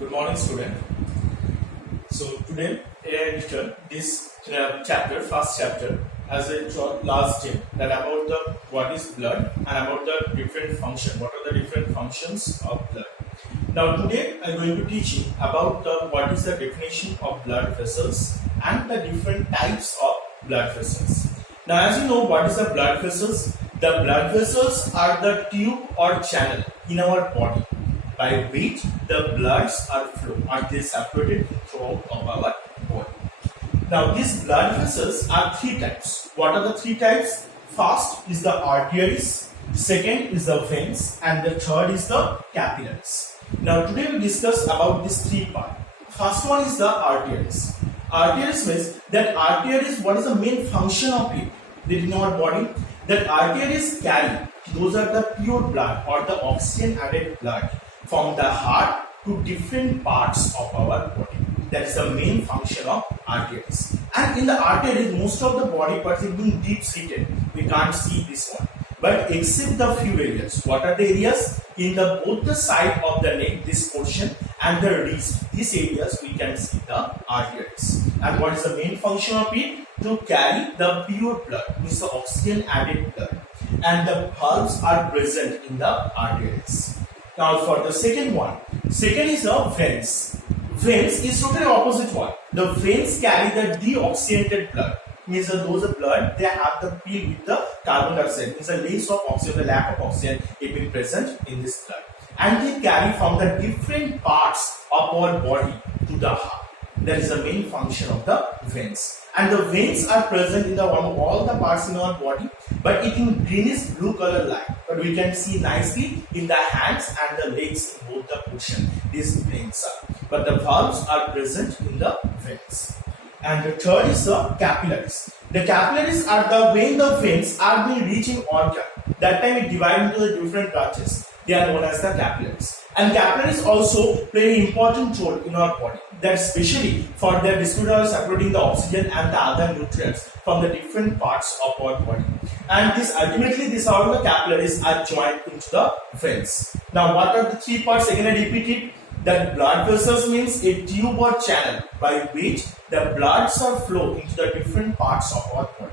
Good morning, student. So today I entered this chapter, first chapter, as I taught last day, that about the what is blood and about the different function. What are the different functions of blood? Now today I am going to teach you about what is the definition of blood vessels and the different types of blood vessels. Now, as you know, what is the blood vessels? The blood vessels are the tube or channel in our body by which the bloods are separated throughout of our body. Now, these blood vessels are three types. What are the three types? First is the arteries, second is the veins, and the third is the capillaries. Now, today we discuss about these three parts. First one is the arteries. Arteries means that arteries, what is the main function of it in our body? That arteries carry, those are the pure blood or the oxygen added blood from the heart to different parts of our body. That is the main function of arteries. And in the arteries, most of the body parts is being deep seated. We can't see this one. But except the few areas. What are the areas? In the both the side of the neck, this portion, and the wrist, these areas we can see the arteries. And what is the main function of it? To carry the pure blood, means the oxygen added blood. And the valves are present in the arteries. Now for the second one, second is the veins. Veins is totally opposite one. The veins carry the deoxygenated blood. Means that those blood, they have the feel with the carbon dioxide. Means the less of oxygen, the lack of oxygen it will present in this blood. And they carry from the different parts of our body to the heart. That is the main function of the veins. And the veins are present in all the parts in our body, but it in greenish blue color line. But we can see nicely in the hands and the legs in both the portion. These veins are. But the valves are present in the veins. And the third is the capillaries. The capillaries are the when the veins are being reaching organ. That time it divides into the different branches. They are known as the capillaries. And capillaries also play an important role in our body. That especially for their distributor separating the oxygen and the other nutrients from the different parts of our body. And this ultimately these all the capillaries are joined into the veins. Now what are the three parts? Again I repeat it. That blood vessels means a tube or channel by which the bloods are flow into the different parts of our body.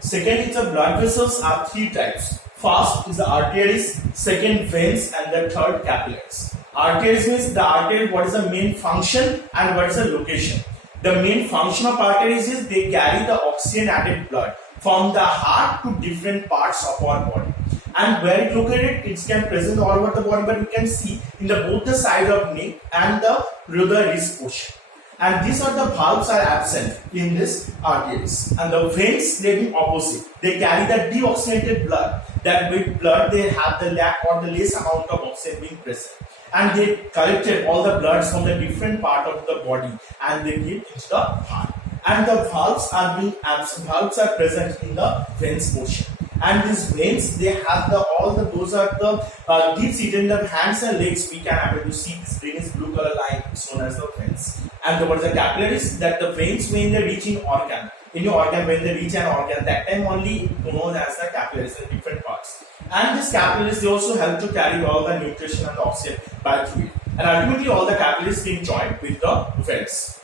Second is the blood vessels are three types. First is the arteries, second veins, and the third capillaries. Arteries means the artery, what is the main function and what is the location. The main function of arteries is they carry the oxygen added blood from the heart to different parts of our body. And where it located, it can present all over the body, but you can see in the both the side of neck and the wrist portion. And these are the valves are absent in this arteries. And the veins, they be opposite. They carry the deoxygenated blood. That with blood they have the lack or the less amount of oxygen being present. And they collected all the bloods from the different part of the body and they give into the heart. And the valves are being absent. Valves are present in the veins portion. And these veins, they have those are the deep seated in the hands and legs. We can able to see this greenish blue color line is known as the veins. And what is the capillaries? That the veins when they reach in organ. In your organ, when they reach an organ, that time only known as the capillaries in different parts. And these capillaries, they also help to carry all the nutrition and the oxygen by through it. And ultimately all the capillaries being joined with the veins.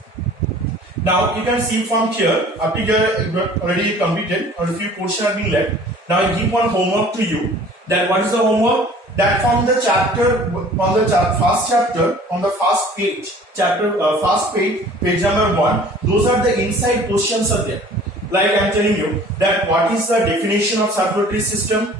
Now you can see from here, up to here already completed or a few portions are being left. Now I give one homework to you. That what is the homework? That from the chapter, on the first chapter, on the first page, first page, page number 1, those are the inside questions are there. Like I am telling you that what is the definition of circulatory system?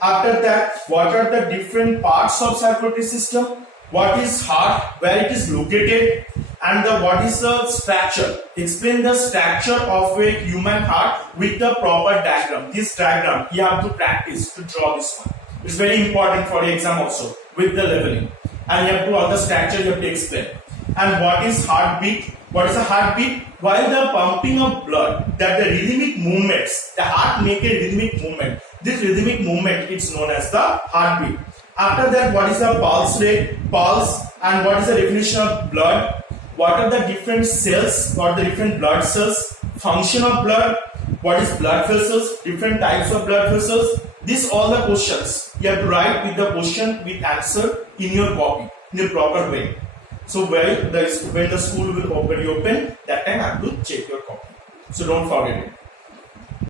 After that, what are the different parts of circulatory system? What is heart, where it is located, and what is the structure. Explain the structure of a human heart with the proper diagram. This diagram you have to practice to draw this one. It's very important for the exam also with the leveling. And you have to all the structure you have to explain. And what is heartbeat? What is a heartbeat? While the pumping of blood, that the rhythmic movements, the heart make a rhythmic movement. This rhythmic movement is known as the heartbeat. After that, what is the pulse rate, pulse, and what is the definition of blood? What are the different cells, what are the different blood cells, function of blood, what is blood vessels, different types of blood vessels. These all the questions you have to write with the question with answer in your copy in a proper way. So when the school will reopen, that time I have to check your copy. So don't forget it.